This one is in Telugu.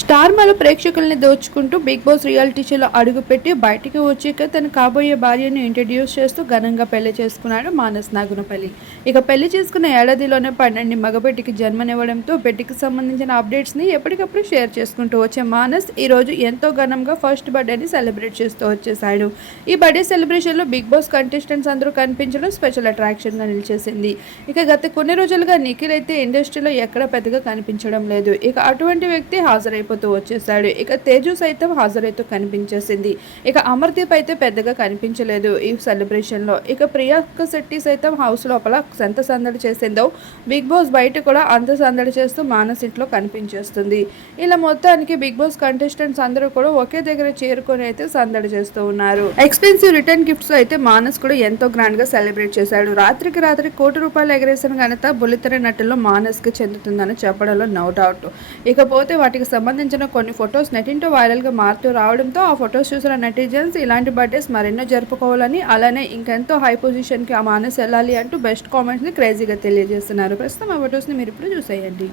స్టార్ మరో ప్రేక్షకుల్ని దోచుకుంటూ బిగ్ బాస్ రియాలిటీ షోలో అడుగుపెట్టి బయటికి వచ్చాక తన కాబోయే భార్యను ఇంట్రడ్యూస్ చేస్తూ ఘనంగా పెళ్ళి చేసుకున్నాడు మానస్ నాగునపల్లి. ఇక పెళ్ళి చేసుకున్న ఏడాదిలోనే పన్నెండు మగబిడ్డకి జన్మనివ్వడంతో బిడ్డకి సంబంధించిన అప్డేట్స్ని ఎప్పటికప్పుడు షేర్ చేసుకుంటూ వచ్చే మానస్ ఈ రోజు ఎంతో ఘనంగా ఫస్ట్ బర్త్డేని సెలబ్రేట్ చేస్తూ వచ్చేసాడు ఈ బర్త్డే సెలబ్రేషన్లో బిగ్ బాస్ కంటెస్టెంట్స్ అందరూ కనిపించడం స్పెషల్ అట్రాక్షన్గా నిలిచేసింది. ఇక గత కొన్ని రోజులుగా నిఖిల్ అయితే ఇండస్ట్రీలో ఎక్కడ పెద్దగా కనిపించడం లేదు. ఇక అటువంటి వ్యక్తి హాజరై అయిపోతూ వచ్చేసాడు ఇక తేజు సైతం హాజరైతూ కనిపించేసింది. ఇక అమర్దీప్ అయితే పెద్దగా కనిపించలేదు ఈ సెలబ్రేషన్లో. ఇక ప్రియాంక శెట్టి సైతం హౌస్ లోపల ఎంత సందడి చేసిందో బిగ్ బాస్ బయట కూడా అంత సందడి చేస్తూ మానస్ ఇంట్లో కనిపించేస్తుంది. ఇలా మొత్తానికి బిగ్ బాస్ కంటెస్టెంట్స్ అందరూ కూడా ఒకే దగ్గర చేరుకొని అయితే సందడి చేస్తూ ఉన్నారు. ఎక్స్పెన్సివ్ రిటర్న్ గిఫ్ట్స్ అయితే మానస్ కూడా ఎంతో గ్రాండ్గా సెలబ్రేట్ చేశాడు. రాత్రికి రాత్రి కోటి రూపాయలు ఎగరేసిన ఘనత బుల్లితెర నటుల్లో మానస్కి చెందుతుందని చెప్పడంలో నో డౌట్ ఇకపోతే వాటికి సంబంధించిన కొన్ని ఫొటోస్ నెటింటో వైరల్గా మారుతూ రావడంతో ఆ ఫొటోస్ చూసిన నెటిజన్స్ ఇలాంటి బర్త్డేస్ మరెన్నో జరుపుకోవాలని అలానే ఇంకెంతో హై పొజిషన్కి ఆ మానస్ వెళ్ళాలి అంటూ బెస్ట్ కామెంట్స్ని క్రేజీగా తెలియజేస్తున్నారు. ప్రస్తుతం ఆ ఫొటోస్ని మీరు ఇప్పుడు చూసేయండి.